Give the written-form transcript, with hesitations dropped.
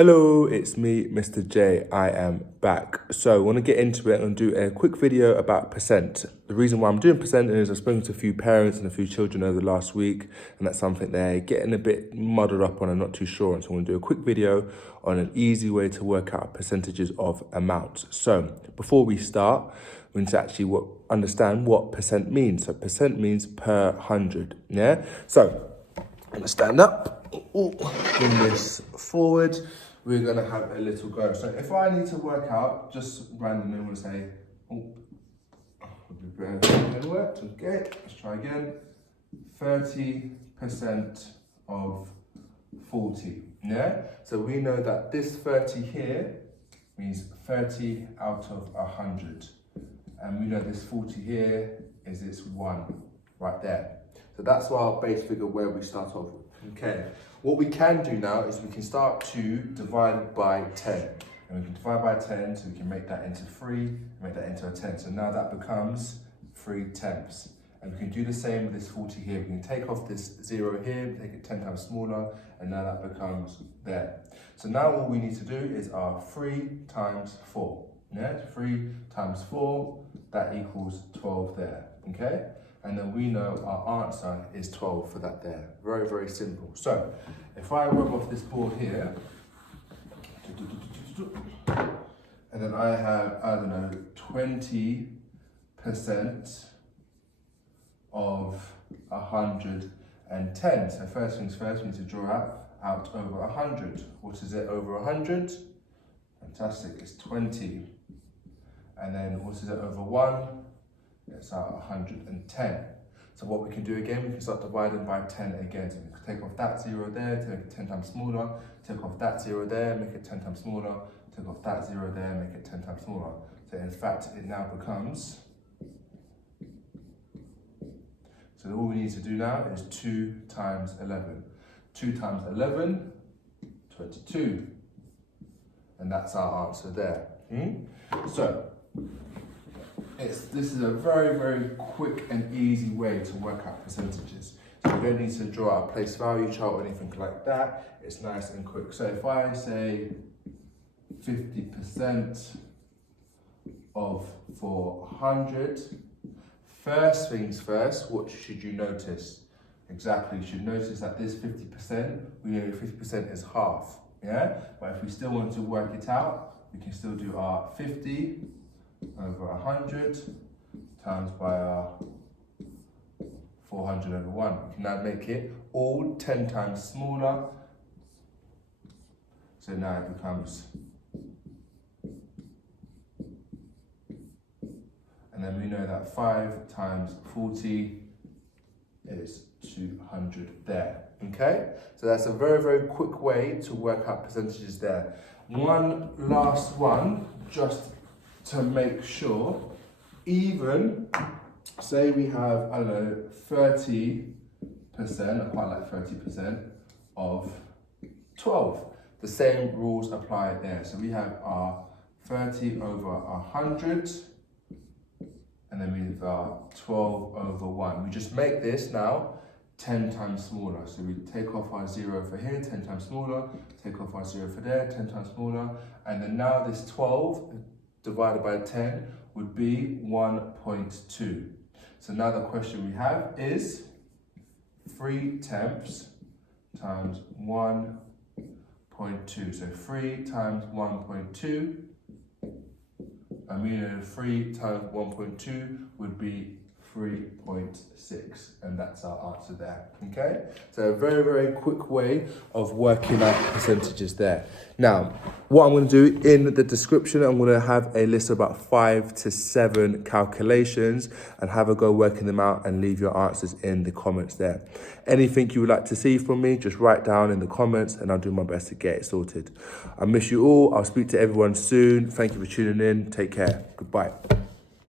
Hello, it's me, Mr. J. I am back. So I want to get into it and do a quick video about percent. The reason why I'm doing percent is I've spoken to a few parents and a few children over the last week, and that's something they're getting a bit muddled up on and not too sure on. So I'm going to do a quick video on an easy way to work out percentages of amounts. So before we start, we need to actually understand what percent means. So percent means per 100, yeah? So I'm going to stand up, bring this forward. We're going to have a little go. So if I need to work out, just randomly, I'm going to say, it worked, okay, let's try again. 30% of 40, yeah? So we know that this 30 here means 30 out of 100. And we know this 40 here is this 1 right there. So that's our base figure where we start off with. Okay, what we can do now is we can start to divide by 10. And we can divide by 10, so we can make that into 3, make that into a 10. So now that becomes 3/10. And we can do the same with this 40 here. We can take off this 0 here, make it 10 times smaller, and now that becomes there. So now all we need to do is our 3 times 4. Yeah, 3 times 4, that equals 12 there, okay? And then we know our answer is 12 for that there. Very, very simple. So if I rub off this board here, and then I have, 20% of 110. So first things first, we need to draw out over 100. What is it over 100? Fantastic, it's 20. And then what is it over 1? It's 110. So what we can do again, we can start dividing by 10 again. So we can take off that 0 there, to make it 10 times smaller, take off that 0 there, make it 10 times smaller, take off that 0 there, make it 10 times smaller. So in fact, it now becomes, so all we need to do now is 2 times 11. 2 times 11, 22. And that's our answer there. So, this is a very, very quick and easy way to work out percentages. So we don't need to draw a place value chart or anything like that. It's nice and quick. So if I say 50% of 400, first things first, what should you notice? Exactly, you should notice that this 50%, we know 50% is half, yeah? But if we still want to work it out, we can still do our 50 over 100 times by our 400 over 1. We can now make it all 10 times smaller. So now it becomes, and then we know that 5 times 40 is 200 there, okay? So that's a very, very quick way to work out percentages there. One last one, just to make sure, even, say we have, 30%, I quite like 30% of 12. The same rules apply there. So we have our 30 over 100, and then we have our 12 over 1. We just make this now 10 times smaller. So we take off our 0 for here, 10 times smaller, take off our 0 for there, 10 times smaller, and then now this 12 divided by 10 would be 1.2. So now the question we have is 3/10 times 1.2. So 3 times 1.2, and we know 3 times 1.2 would be 3.6, and that's our answer there, okay? So a very, very quick way of working out percentages there. Now, what I'm going to do in the description, I'm going to have a list of about 5 to 7 calculations and have a go working them out and leave your answers in the comments there. Anything you would like to see from me, just write down in the comments and I'll do my best to get it sorted. I miss you all. I'll speak to everyone soon. Thank you for tuning in. Take care. Goodbye.